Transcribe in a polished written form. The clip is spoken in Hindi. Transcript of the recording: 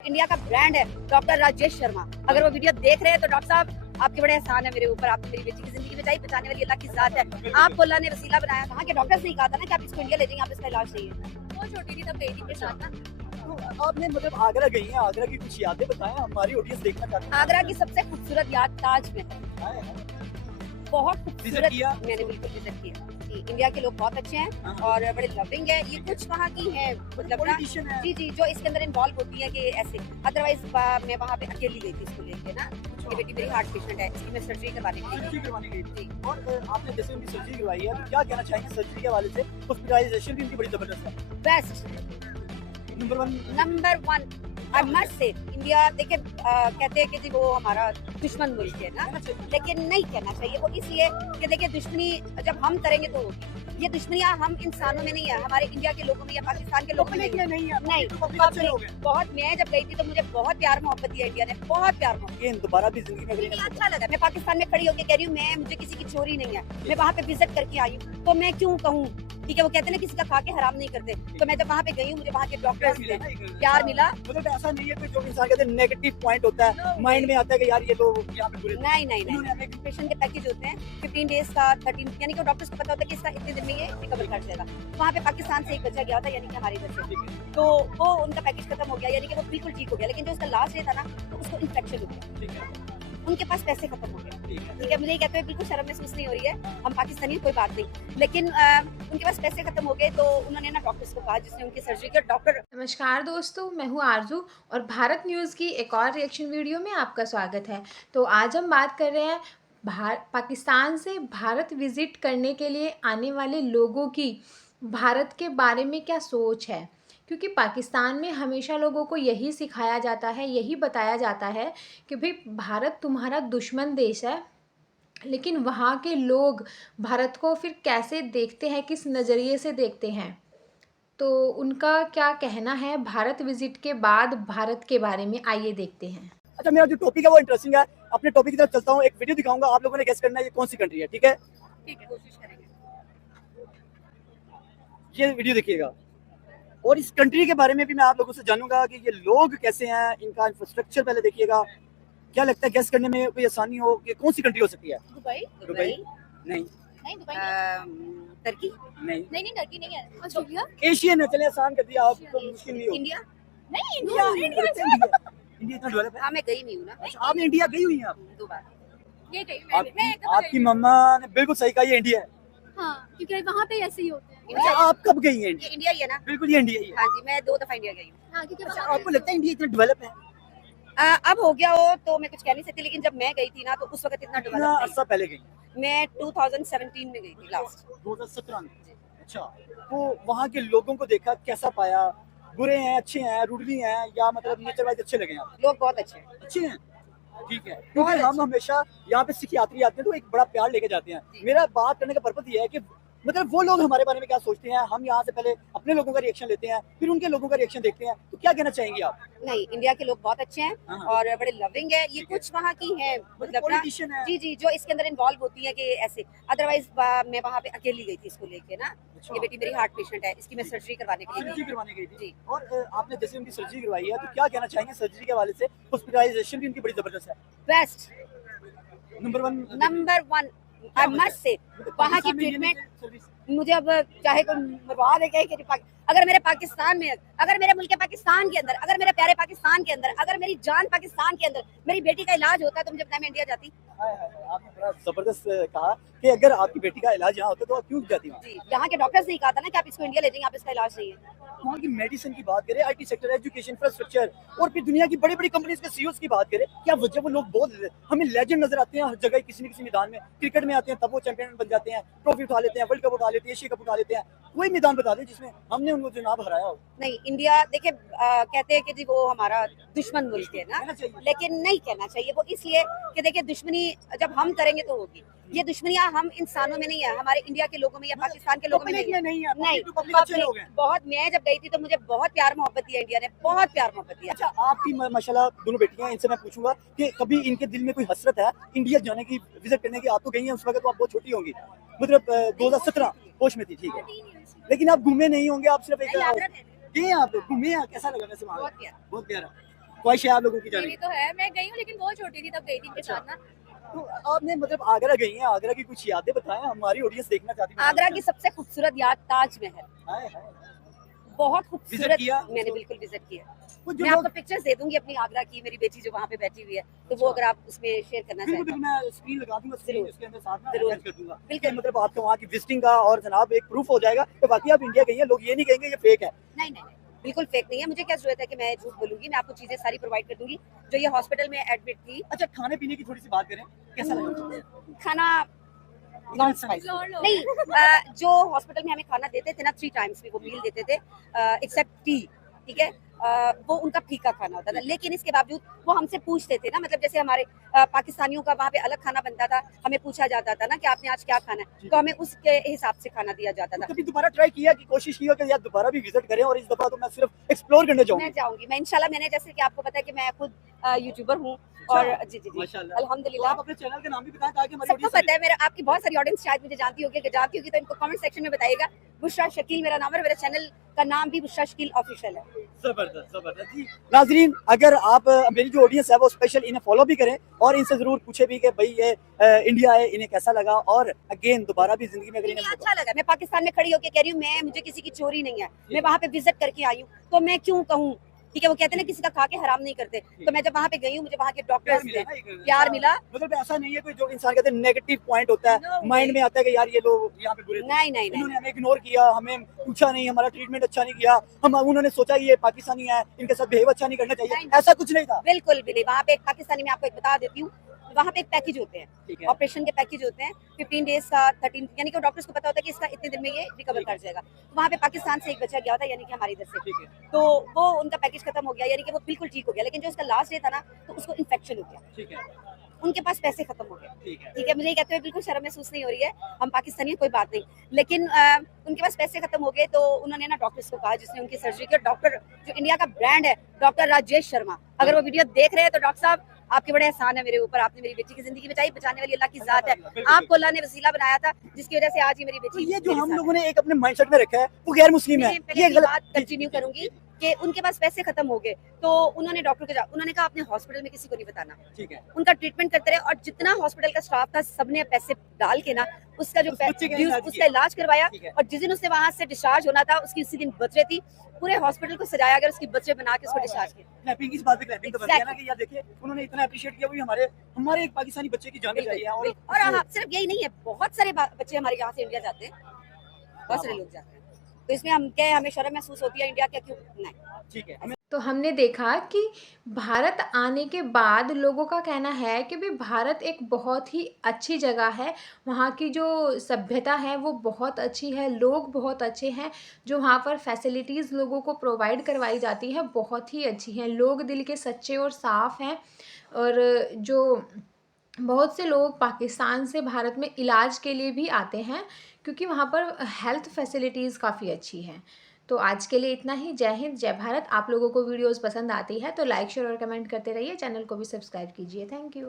इंडिया का ब्रांड है डॉक्टर राजेश शर्मा। अगर वो वीडियो देख रहे हैं तो डॉक्टर साहब आपके बड़े एहसान है मेरे ऊपर। आपने मेरी बेटी की जिंदगी बचाई, बचाने वाली अल्लाह की जात है। आपको अल्लाह ने वसीला बनाया। वहाँ के डॉक्टर्स ने कहा था ना कि आप इसको इंडिया ले जाइए, आप इसका इलाज चाहिए। वो छोटी थी तब गई थी के साथ ना। तो आपने मतलब आगरा गई हैं, आगरा की कुछ यादें बताएं, हमारी ऑडियंस देखना चाहते हैं। आगरा की सबसे खूबसूरत याद ताजमहल, बहुत खूबसूरत। किया? मैंने बिल्कुल विजिट किया। इंडिया के लोग बहुत अच्छे हैं और बड़े लविंग है। ये कुछ वहाँ की है मतलब ना, जी जी, जो इसके अंदर इन्वॉल्व होती है कि ऐसे। अदरवाइज मैं वहाँ पे अकेली गई थी इसको लेके ना। ये बेटी मेरी हार्ट पेशेंट है, इसकी मैं सर्जरी करवाने गई थी। और आपने जैसे उनकी सर्जरी करवाई है, तो क्या कहना चाहेंगे सर्जरी के हवाले से? हॉस्पिटलाइजेशन भी उनकी बड़ी जबरदस्त है। Best number 1 I must say. India देखिए कहते हैं कि जी वो हमारा दुश्मन मुल्क है ना, लेकिन नहीं कहना चाहिए वो, इसलिए कि देखिए दुश्मनी जब हम करेंगे तो होगी। ये दुश्मनियाँ हम इंसानों में नहीं है, हमारे इंडिया के लोगों में या पाकिस्तान के लोगों में नहीं है। नहीं, बहुत। मैं जब गई थी तो मुझे बहुत प्यार मोहब्बत दिया इंडिया ने, बहुत प्यार मोहब्बत। दोबारा भी जिंदगी में मुझे अच्छा लगा। मैं पाकिस्तान में खड़ी होकर कह रही हूँ, मैं मुझे किसी की चोरी नहीं है, मैं वहाँ पे विजिट करके आई हूँ, तो मैं क्यों कहूँ? ठीक है, वो कहते हैं ना किसी का खा के हराम नहीं करते। तो मैं जब वहाँ पे गई हूँ, मुझे वहाँ के डॉक्टर्स से प्यार मिला। मतलब ऐसा नहीं है कि जो इंसान कहते हैं नेगेटिव पॉइंट होता है माइंड में आता है कि यार ये लोग यहाँ पे बुरे। नहीं, पेशेंट के पैकेज होते हैं 15 डेज का, 13, यानी कि डॉक्टर्स को पता होता है कि इसका इतने दिन में ये रिकवर कर जाएगा। वहाँ पे पाकिस्तान से एक बच्चा गया था, यानी कि हमारे इधर से, तो वो उनका पैकेज खत्म हो गया, यानी कि वो बिल्कुल ठीक हो गया, लेकिन जो उसका लास्ट डे था ना, तो उसको इन्फेक्शन हो गया, उनके पास पैसे खत्म हो गए। ठीक है, मुझे ये कहते हुए बिल्कुल शर्म महसूस नहीं हो रही है, हम पाकिस्तानी कोई बात नहीं, लेकिन उनके पास पैसे खत्म हो गए, तो उन्होंने ना डॉक्टर्स को कहा जिसने उनकी सर्जरी की। डॉक्टर नमस्कार दोस्तों, मैं हूँ आरजू और भारत न्यूज़ की एक और रिएक्शन वीडियो में आपका स्वागत है। तो आज हम बात कर रहे हैं पाकिस्तान से भारत विज़िट करने के लिए आने वाले लोगों की भारत के बारे में क्या सोच है, क्योंकि पाकिस्तान में हमेशा लोगों को यही सिखाया जाता है, यही बताया जाता है कि भाई भारत तुम्हारा दुश्मन देश है। लेकिन वहाँ के लोग भारत को फिर कैसे देखते हैं, किस नज़रिए से देखते हैं, तो उनका क्या कहना है भारत विजिट के बाद भारत के बारे में, आइए देखते हैं। अच्छा, मेरा जो टॉपिक है वो इंटरेस्टिंग है। अपने टॉपिक की तरफ चलता हूँ, एक वीडियो दिखाऊंगा, आप लोगों ने गेस करना है ये कौन सी कंट्री है। ठीक है, कोशिश करेंगे। ये वीडियो देखिएगा और इस कंट्री के बारे में भी मैं आप लोगों से जानूंगा कि ये लोग कैसे हैं, इनका इंफ्रास्ट्रक्चर पहले देखिएगा। क्या लगता है गेस करने में कोई आसानी हो कि कौन सी कंट्री हो सकती है? दुबई नहीं, टर्की नहीं, टर्की नहीं है। ऑस्ट्रेलिया, एशियन है। चले आसान कर दिया, आपको मुश्किल नहीं होगी। इंडिया। इंडिया इतना डेवलप है। हाँ, मैं गई नहीं हूँ ना। अच्छा, आपने इंडिया गई हुई हैं आप? 2 बार। ये गई आपकी मम्मा ने बिल्कुल सही कहा, ये इंडिया है। हाँ, क्योंकि वहाँ पे ऐसे ही होते हैं। अच्छा, आप कब गई हैं? ये इंडिया ही है ना? बिल्कुल ये इंडिया ही है। हाँ जी, मैं 2 दफा इंडिया गई हूँ। हाँ, क्योंकि अच्छा, वहाँ आपको लगता है इंडिया इतना डेवलप है? अब हो गया हो तो मैं कुछ कह नहीं सकती, लेकिन जब मैं गई थी ना तो उस वक्त इतना कितना डेवलप अर्सा पहले गई? मैं 2017 में गई थी लास्ट। 2017 में। अच्छा, तो वहाँ के लोगों को देखा, कैसा पाया? बुरे हैं, अच्छे हैं, रूडली हैं, या मतलब नेचर वाइज अच्छे लगे आप? लोग बहुत अच्छे हैं। अच्छे हैं, ठीक है। क्योंकि हम हमेशा यहाँ पे सिख यात्री आते हैं तो एक बड़ा प्यार लेके जाते हैं। मेरा बात करने का पर्पस ये है कि मतलब वो लोग हमारे बारे में क्या सोचते हैं, हम यहाँ से पहले अपने लोगों का रिएक्शन लेते हैं, फिर उनके लोगों का रिएक्शन देखते हैं। तो क्या कहना चाहेंगे आप? नहीं, इंडिया के लोग बहुत अच्छे हैं हाँ। और बड़े लविंग है। ये कुछ वहाँ की है मतलब ना, पॉलिटिशियन है। जी जी, जो इसके अंदर इन्वॉल्व होती है कि ऐसे। अदरवाइज मैं वहाँ पे अकेली गई थी इसको लेके ना। ये बेटी मेरी हार्ट पेशेंट है, इसकी मैं सर्जरी करवाने गई थी। जी। और आपने जैसे उनकी सर्जरी करवाई है, तो क्या कहना चाहेंगे सर्जरी के हवाले से? हॉस्पिटलाइजेशन भी उनकी बड़ी जबरदस्त है। Best number 1 I must say. वहाँ की ट्रीटमेंट मुझे अब चाहे कोई मरवा दे कहे कि अगर मेरे पाकिस्तान में, अगर मेरे मुल्क पाकिस्तान के अंदर, अगर मेरे प्यारे पाकिस्तान के अंदर, अगर मेरी जान पाकिस्तान के अंदर मेरी बेटी का इलाज होता तो मुझे पता है मैं इंडिया जाती। आपने बड़ा जबरदस्त कहा कि अगर आपकी बेटी का इलाज यहाँ होता तो आप क्यों जाती वहाँ? जी, यहाँ के डॉक्टर्स ने कहा था ना कि आप इसको इंडिया ले जाइए, आप इसका इलाज चाहिए। वहाँ की मेडिसिन की बात करें, आईटी सेक्टर, एजुकेशन, इंफ्रास्ट्रक्चर, और फिर दुनिया की बड़ी बड़ी कंपनीज के सीईओज की बात करें, क्या वजह वो लोग बहुत हमें लेजेंड नजर आते हैं हर जगह, किसी न किसी मैदान में। क्रिकेट में आते हैं तब वो चैंपियन बन जाते हैं, ट्रॉफी उठा लेते हैं, वर्ल्ड कप उठा लेते हैं, एशिया कप उठा लेते हैं। कोई मैदान बता दें जिसमें हमने उनको जनाब हराया हो। नहीं, इंडिया देखिए कहते हैं कि जी वो हमारा दुश्मन मुल्क है ना, लेकिन नहीं कहना चाहिए वो, इसलिए कि देखिए दुश्मनी जब हम करेंगे तो होगी। ये दुश्मनियाँ हम इंसानों में नहीं है, हमारे इंडिया के लोगों में या पाकिस्तान के लोगों में नहीं है। नहीं, बहुत। मैं जब गई थी तो मुझे बहुत प्यार मोहब्बत दिया इंडिया ने, बहुत प्यार मोहब्बत दिया। अच्छा, आपकी माशाल्लाह दोनों बेटियां, इनसे मैं पूछूंगा कि कभी इनके दिल में कोई हसरत है इंडिया जाने की, विजिट करने की? आप तो गई हैं, उस वक्त तो आप बहुत छोटी होंगी, मतलब 2017 होश में थी, ठीक है, लेकिन आप घूमे नहीं होंगे, आप सिर्फ एक गए, आप घूमे हैं, कैसा लगा वैसे वहाँ? बहुत प्यारा। बहुत प्यारा। ख्वाहिश है आप लोगों की जाने मेरी की? तो है, मैं गई हूँ लेकिन बहुत छोटी थी तब गई थी इनके अच्छा। साथ ना। तो आपने मतलब आगरा गई हैं, आगरा की कुछ यादें बताएं, हमारी ऑडियंस देखना चाहती है। आगरा की सबसे खूबसूरत याद ताजमहल, हाय हाय, बहुत विजिट खूबसूरत। किया मैंने उसको? बिल्कुल विजिट किया। वो जो मैं लोग आपको पिक्चर्स दे दूंगी अपनी आगरा की, मेरी बेटी जो वहाँ पे बैठी हुई है, तो वो अच्छा। अगर आप उसमें शेयर करना बिल्कुल चाहें बिल्कुल, मैं स्क्रीन लगा दूंगा, स्क्रीन जरूर इसके अंदर साथ में जरूर अटैच कर दूंगा कि बिल्कुल। मतलब आपको वहाँ की विजिटिंग का और जनाब एक प्रूफ हो जाएगा कि बाकी आप इंडिया गई हैं, लोग ये नहीं कहेंगे ये फेक है। नहीं नहीं नहीं, बिल्कुल फेक नहीं है। मुझे क्या जरूरत है कि मैं झूठ बोलूंगी? मैं आपको चीजें सारी प्रोवाइड कर दूंगी। जो ये हॉस्पिटल में एडमिट थी, अच्छा, खाने पीने की थोड़ी सी बात करें, कैसा लगा? खाना इतना नॉन अच्छा स्पाइसी लॉर्ड हो नहीं। जो हॉस्पिटल में हमें खाना देते थे ना, 3 टाइम्स भी वो मील देते थे, एक्सेप्ट टी, ठीक है। वो उनका फीका खाना होता था, लेकिन इसके बावजूद वो हमसे पूछते थे ना, मतलब जैसे हमारे पाकिस्तानियों का वहाँ पे अलग खाना बनता था, हमें पूछा जाता था ना कि आपने आज क्या खाना है, तो हमें उसके हिसाब से खाना दिया जाता तो था। कभी दोबारा ट्राई किया कि कोशिश की हो कि यार दोबारा भी विजिट करें, और इस दफा तो मैं सिर्फ एक्सप्लोर करने मैं जाऊंगी? जाऊंगी, मैं इंशाल्लाह। मैंने जैसे कि आपको पता है कि मैं खुद यूट्यूबर हूँ, और जी जी जी माशाल्लाह। तो अल्हम्दुलिल्लाह। आप अपने चैनल का नाम भी बताएं ताकि हमारी सबको ऑडियंस पता है, मेरा आपकी बहुत सारी ऑडियंस शायद मुझे जानती होगी, अगर जानती होगी तो इनको कमेंट सेक्शन में बताइएगा। बुशरा शकील मेरा नाम है, मेरे चैनल का नाम भी बुशरा शकील ऑफिशियल है। जबरदस्त जबरदस्त जी। नाजरीन, अगर आप मेरी जो ऑडियंस है वो स्पेशल इन्हें फॉलो भी करें और इनसे जरूर पूछे भी कि भाई ये इंडिया है, इन्हें कैसा लगा, और अगेन दोबारा भी जिंदगी में अगर नहीं, इन्हें अच्छा लगा। मैं पाकिस्तान में खड़ी होकर कह रही हूँ, मैं मुझे किसी की चोरी नहीं है, मैं वहाँ पे विजिट करके आई हूँ, तो मैं क्यों कहूँ? ठीक है, वो कहते हैं ना किसी का खा के हराम नहीं करते, तो मैं जब वहाँ पे गई हूँ, मुझे वहाँ के डॉक्टर्स से प्यार मिला। मतलब ऐसा नहीं है कोई जो इंसान कहते हैं नेगेटिव पॉइंट होता है No माइंड way. में आता है कि यार ये लोग यहाँ पे बुरे थे। नहीं नहीं नहीं इन्होंने हमें इग्नोर किया, हमें पूछा नहीं, हमारा ट्रीटमेंट अच्छा नहीं किया, हम उन्होंने सोचा ये पाकिस्तानी है, इनके साथ बिहेव अच्छा नहीं करना चाहिए, नहीं। ऐसा कुछ नहीं था। बिल्कुल भी नहीं। वहाँ पे एक पाकिस्तानी, मैं आपको एक बता देती हूँ, वहाँ पे एक पैकेज होते हैं, ठीक है, ऑपरेशन के पैकेज होते हैं, 15 डेज का, 13, यानी कि डॉक्टर्स को पता होता है कि इसका इतने दिन में ये रिकवर कर जाएगा। तो वहाँ पे पाकिस्तान से एक बच्चा गया था, यानी कि हमारे इधर से, ठीक है, तो वो उनका पैकेज खत्म हो गया, यानी कि वो बिल्कुल ठीक हो गया, लेकिन जो उसका लास्ट डे था ना, तो उसको इन्फेक्शन हो गया, ठीक है, उनके पास पैसे खत्म हो गए। ठीक है। ठीक है, मुझे ये कहते हुए बिल्कुल शर्म महसूस नहीं हो रही है, हम पाकिस्तानी हैं, कोई बात नहीं, लेकिन उनके पास पैसे खत्म हो गए, तो उन्होंने ना डॉक्टर्स को कहा जिसने उनकी सर्जरी की, डॉक्टर जो इंडिया का ब्रांड है, डॉक्टर राजेश शर्मा, अगर वो वीडियो देख रहे हैं तो डॉक्टर साहब आपके बड़े एहसान है मेरे ऊपर, आपने मेरी बेटी की जिंदगी बचाई, बचाने वाली अल्लाह की जात है, आपको अल्लाह ने वसीला बनाया था, जिसकी वजह से आज ही मेरी तो बेटी ये जो मेरे हम साथ लोगों ने एक अपने माइंडसेट में रखा है वो गैर मुस्लिम है, मैं पहले ये अपनी गलत बात कंटिन्यू करूंगी कि उनके पास पैसे खत्म हो गए, तो उन्होंने डॉक्टर को उन्होंने कहा अपने हॉस्पिटल में किसी को नहीं बताना, ठीक है, उनका ट्रीटमेंट करते रहे, और जितना हॉस्पिटल का स्टाफ था सबने पैसे डाल के ना उसका जो उस बच्चे का इलाज उसका किया। इलाज करवाया, ठीक है। और जिस दिन उसने वहां से डिस्चार्ज होना था उसकी उसी दिन बर्थडे थी, पूरे हॉस्पिटल को सजाया गया, उसकी बर्थडे बना के उसको डिस्चार्ज किया। क्लैपिंग, इस बात पे क्लैपिंग तो बनती है ना Exactly. कि यार देखिए उन्होंने इतना अप्रिशिएट किया, वही हमारे हमारे एक पाकिस्तानी बच्चे की जान बिल्कुल, चाहिए। और बिल्कुल। और हाँ, सिर्फ यही नहीं है, बहुत सारे बच्चे हमारे यहाँ से इंडिया जाते हैं, बहुत सारे लोग जाते हैं, तो इसमें हम क्या, हमें शर्म महसूस होती है इंडिया क्या क्यों नहीं। ठीक है, हमें तो हमने देखा कि भारत आने के बाद लोगों का कहना है कि भाई भारत एक बहुत ही अच्छी जगह है, वहाँ की जो सभ्यता है वो बहुत अच्छी है, लोग बहुत अच्छे हैं, जो वहाँ पर फैसिलिटीज़ लोगों को प्रोवाइड करवाई जाती है बहुत ही अच्छी हैं, लोग दिल के सच्चे और साफ़ हैं। और जो बहुत से लोग पाकिस्तान से भारत में इलाज के लिए भी आते हैं क्योंकि वहाँ पर हेल्थ फैसिलिटीज़ काफ़ी अच्छी हैं। तो आज के लिए इतना ही। जय हिंद, जय भारत। आप लोगों को वीडियोस पसंद आती है तो लाइक शेयर और कमेंट करते रहिए, चैनल को भी सब्सक्राइब कीजिए। Thank you.